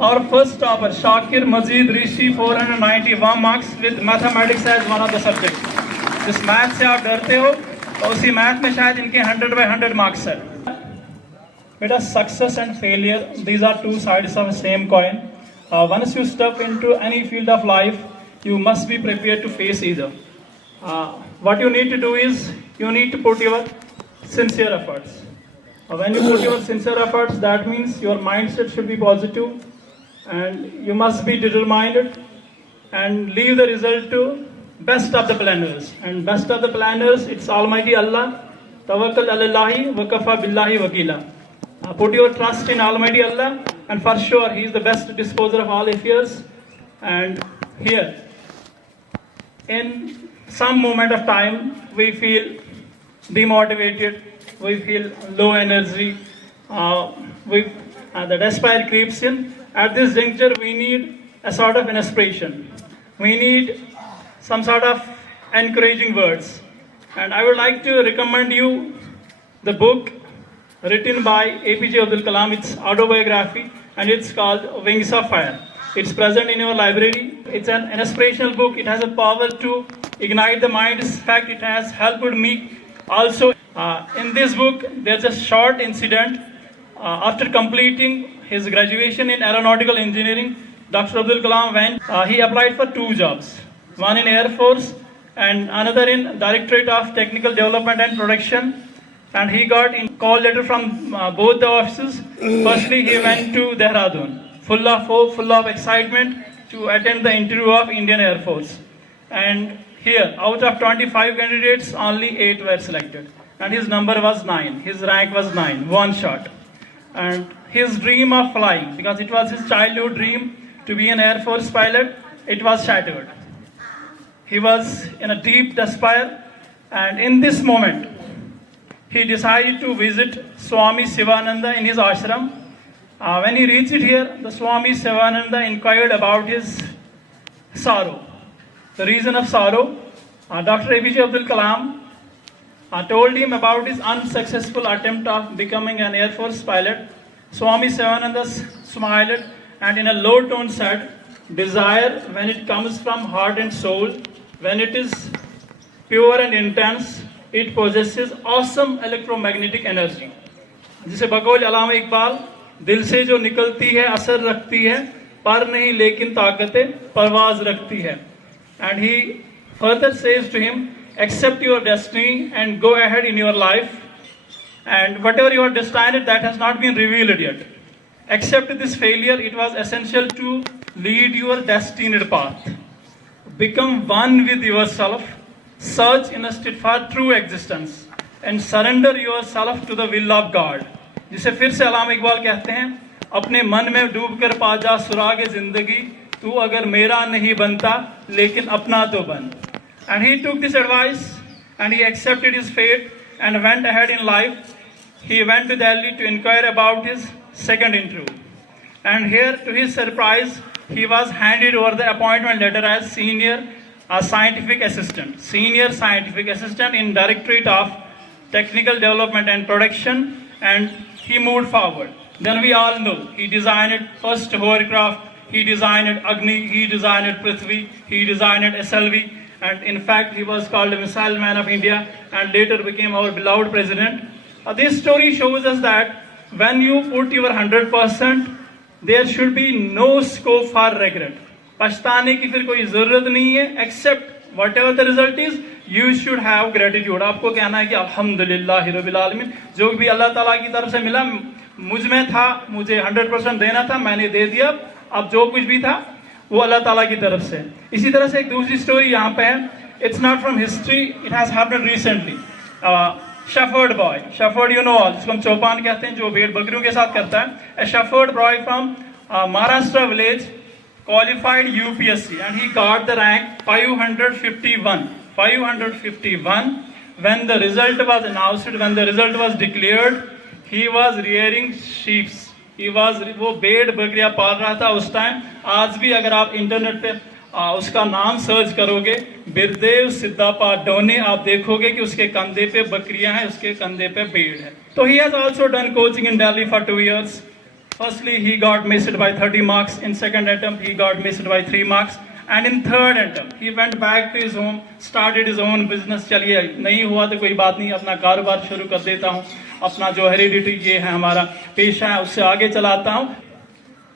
Our first topper, Shakir Majid, Rishi, 491 marks with mathematics as one of the subjects. जिस math से आप डरते हो और उसी मैथ में शायद इनके 100/100 मार्क्स है. Beta, success and failure, these are two sides of the same coin. Once you step into any field of life, you must be prepared to face either. What you need to do is, you need to put your sincere efforts. When you put your sincere efforts, that means your mindset should be positive, and you must be determined and leave the result to best of the planners. And best of the planners, it's Almighty Allah. Tawakkal alallahi wa kafa billahi wakila. Put your trust in Almighty Allah, and for sure He is the best disposer of all affairs. And here, in some moment of time, we feel demotivated, we feel low energy, the despair creeps in. At this juncture, we need a sort of an inspiration. We need some sort of encouraging words. And I would like to recommend you the book written by APJ Abdul Kalam. It's autobiography, and it's called Wings of Fire. It's present in your library. It's an inspirational book. It has a power to ignite the mind. In fact, it has helped me also. In this book, there's a short incident. After completing his graduation in aeronautical engineering, Dr. Abdul Kalam went, he applied for 2 jobs. One in Air Force and another in Directorate of Technical Development and Production. And he got a call letter from both the offices. Firstly, he went to Dehradun, full of hope, full of excitement to attend the interview of Indian Air Force. And here, out of 25 candidates, only 8 were selected. And his number was 9. His rank was 9, one shot. And his dream of flying, because it was his childhood dream to be an Air Force pilot, it was shattered. He was in a deep despair, and in this moment, he decided to visit Swami Sivananda in his ashram. When he reached here, the Swami Sivananda inquired about his sorrow. The reason of sorrow, Dr. APJ Abdul Kalam told him about his unsuccessful attempt of becoming an Air Force pilot. Swami Sivananda smiled and in a low tone said, "Desire, when it comes from heart and soul, when it is pure and intense, it possesses awesome electromagnetic energy." जिसे बकौल अल्लामा इकबाल, दिल से जो निकलती है असर रखती है, पर नहीं लेकिन ताकतें परवाज रखती है. And he further says to him, accept your destiny and go ahead in your life, and whatever you are destined, that has not been revealed yet. Accept this failure. It was essential to lead your destined path. Become one with yourself, search in a state for true existence, and surrender yourself to the will of God. जिसे फिर से अल्लामा इकबाल कहते हैं, अपने मन में डूब कर पा जा सुरागे जिंदगी, तू अगर मेरा नहीं बनता लेकिन अपना तो बन. And he took this advice and he accepted his fate and went ahead in life. He went to Delhi to inquire about his second interview. And here, to his surprise, he was handed over the appointment letter as senior scientific assistant in Directorate of Technical Development and Production, and he moved forward. Then we all know he designed first hovercraft, he designed Agni, he designed Prithvi, he designed SLV, and in fact he was called a missile man of India and later became our beloved president. This story shows us that when you put your 100%, there should be no scope for regret. पछताने की फिर कोई जरूरत नहीं है. Accept whatever the result is, you should have gratitude. आपको कहना है कि अल्हम्दुलिल्लाह रब्बिल आलमीन, जो भी अल्लाह ताला की तरफ से मिला मुझ में था, मुझे 100% देना था, मैंने दे दिया. अब जो कुछ भी था वो अल्लाह ताला की तरफ से. इसी तरह से एक दूसरी स्टोरी यहाँ पे है. It's not from history, it has happened recently. Shepherd boy, shepherd you know all, जिसको हम चौपान कहते हैं, जो भेड़ बकरियों के साथ करता है. A shepherd boy from Maharashtra village qualified UPSC and he got the rank 551. 551. When the result was announced, when the result was declared, he was rearing sheep. वो भेड़ बकरियां पाल रहा था उस टाइम. आज भी अगर आप इंटरनेट पे उसका नाम सर्च करोगे, बिरदेव सिद्धापा डोने, आप देखोगे कि उसके कंधे पे बकरियां हैं, उसके कंधे पे भेड़ है. तो he has also done coaching in Delhi for 2 years. Firstly, he got missed by 30 marks. In second attempt, he got missed by 3 marks. And in third attempt, he went back to his home, started his own business. चलिए नहीं हुआ तो कोई बात नहीं, अपना कारोबार शुरू कर देता हूँ, अपना जो हेरिडिटी ये है हमारा पेशा है उससे आगे चलाता हूँ।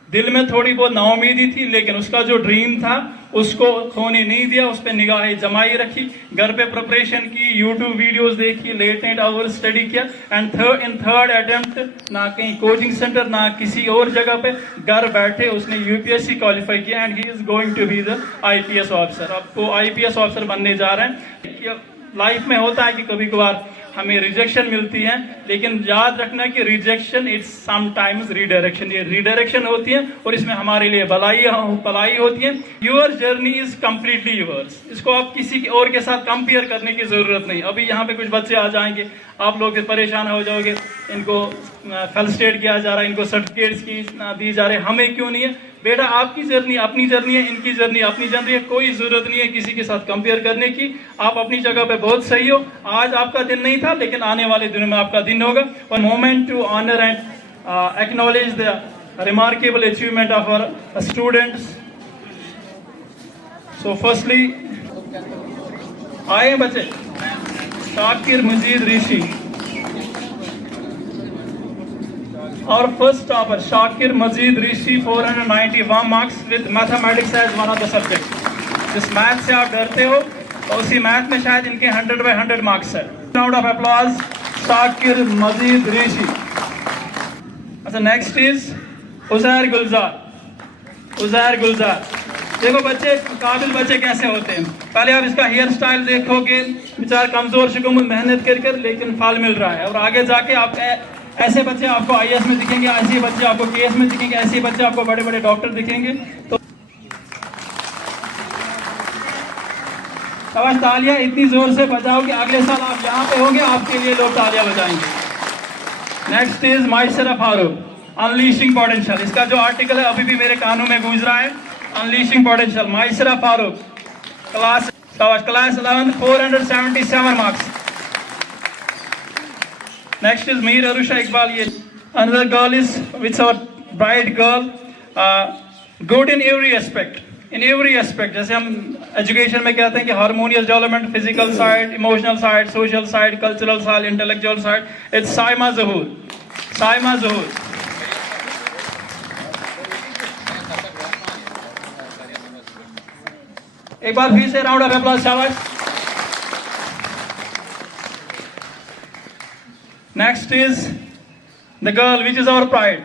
दिल में थोड़ी बहुत नाउमीदी थी, लेकिन उसका जो ड्रीम था उसको खोने नहीं दिया, उस पर निगाहें जमाई रखी, घर पे प्रिपरेशन की, यूट्यूब वीडियोस देखी, लेट नाइट आवर स्टडी किया। एंड इन थर्ड अटेम्प्ट ना कहीं कोचिंग सेंटर ना किसी और जगह पे, घर बैठे उसने यूपीएससी क्वालिफाई किया and he is going to be the IPS officer. अब वो आईपीएस ऑफिसर बनने जा रहे हैं। लाइफ में होता है कि कभी कभार हमें रिजेक्शन मिलती है, लेकिन याद रखना कि रिजेक्शन इट्स समटाइम्स रीडायरेक्शन, ये रीडायरेक्शन होती है और इसमें हमारे लिए भलाई होती है। Your journey is completely yours, इसको आप किसी और के साथ कंपेयर करने की जरूरत नहीं। अभी यहाँ पे कुछ बच्चे आ जाएंगे, आप लोग परेशान हो जाओगे, इनको फेलिसिटेट किया जा रहा है, इनको सर्टिफिकेट्स की दी जा रही है, हमें क्यों नहीं है? बेटा आपकी जर्नी अपनी जर्नी है, इनकी जर्नी अपनी जर्नी है, कोई जरूरत नहीं है किसी के साथ कंपेयर करने की। आप अपनी जगह पे बहुत सही हो, आज आपका दिन नहीं था लेकिन आने वाले दिनों में आपका दिन होगा। और moment to honour and acknowledge the remarkable achievement of our students. So firstly आए बच्चे, Shakir Majeed Rishi, our first topper Shakir Majid Rishi, 491 marks with mathematics as one of the subjects। जिस मैथ से आप डरते हो तो उसी मैथ में शायद इनके 100 by 100 मार्क्स है। Round of applause Shakir Majeed ऋषि। अच्छा, नेक्स्ट इज उजैर गुलजार। उजैर गुलजार, देखो बच्चे काबिल बच्चे कैसे होते हैं। पहले आप इसका हेयर स्टाइल देखोगे, बेचारा कमजोर शिकूमत मेहनत कर लेकिन फल मिल रहा है। और आगे जाके आप ऐसे बच्चे आपको आईएएस में दिखेंगे, ऐसे बच्चे आपको केएस में दिखेंगे, ऐसे बच्चे आपको बड़े बड़े डॉक्टर दिखेंगे। तो अब तालियां इतनी जोर से बजाओ कि अगले साल आप यहाँ पे होंगे, आपके लिए लोग तालियां बजाएंगे। Next is Maisara Farooq, unleashing potential. इसका जो आर्टिकल है अभी भी मेरे कानों में गूंज रहा है, unleashing potential. Maisara Farooq, class 11th, 477 marks. Next is Mir Arusha Iqbal. Another girl is with our bright girl, good in every aspect. In every aspect, जैसे हम एजुकेशन में कहते हैं कि harmonious development, physical side, emotional side, social side, cultural side, intellectual side. It's Saima Zahoor. Saima Zahoor, एक बार फिर से राउंड ऑफ अप्लॉज, शाबाश। Next is the girl which is our pride.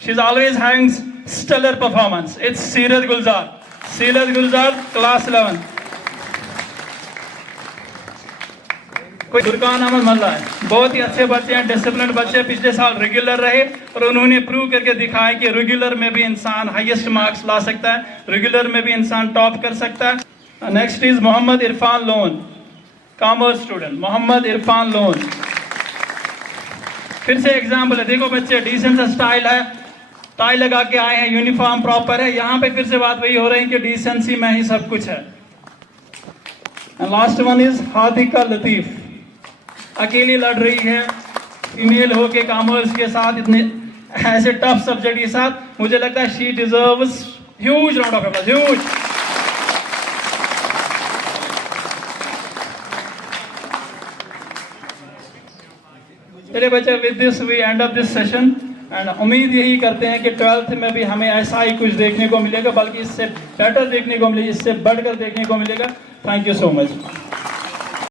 She's always having stellar performance. It's Seerat Gulzar. Seerat Gulzar, class 11. कोई फुरकान अहमद मल्ला है, बहुत ही अच्छे बच्चे हैं, डिसिप्लिन बच्चे, पिछले साल रेगुलर रहे और उन्होंने प्रूव करके दिखाया कि रेगुलर में भी इंसान हाईएस्ट मार्क्स ला सकता है, रेगुलर में भी इंसान टॉप कर सकता है। Next is Mohammad Irfan Lone, commerce student, Mohammad Irfan Lone. फिर से एग्जाम्पल है, देखो बच्चे डिसेंट सा स्टाइल है, टाई लगा के आए हैं, यूनिफॉर्म प्रॉपर है। यहाँ पे फिर से बात वही हो रही है कि डिसेंसी में ही सब कुछ है। लास्ट वन इज हादिका लतीफ, अकेली लड़ रही है, फीमेल होके कॉमर्स के साथ, इतने ऐसे टफ सब्जेक्ट के साथ। मुझे लगता है she deserves huge round of applause, huge. चलिए बच्चे, with this we end up this session and उम्मीद यही करते हैं कि 12th में भी हमें ऐसा ही कुछ देखने को मिलेगा, बल्कि इससे बेटर देखने को मिलेगा, इससे बढ़कर देखने को मिलेगा। Thank you so much.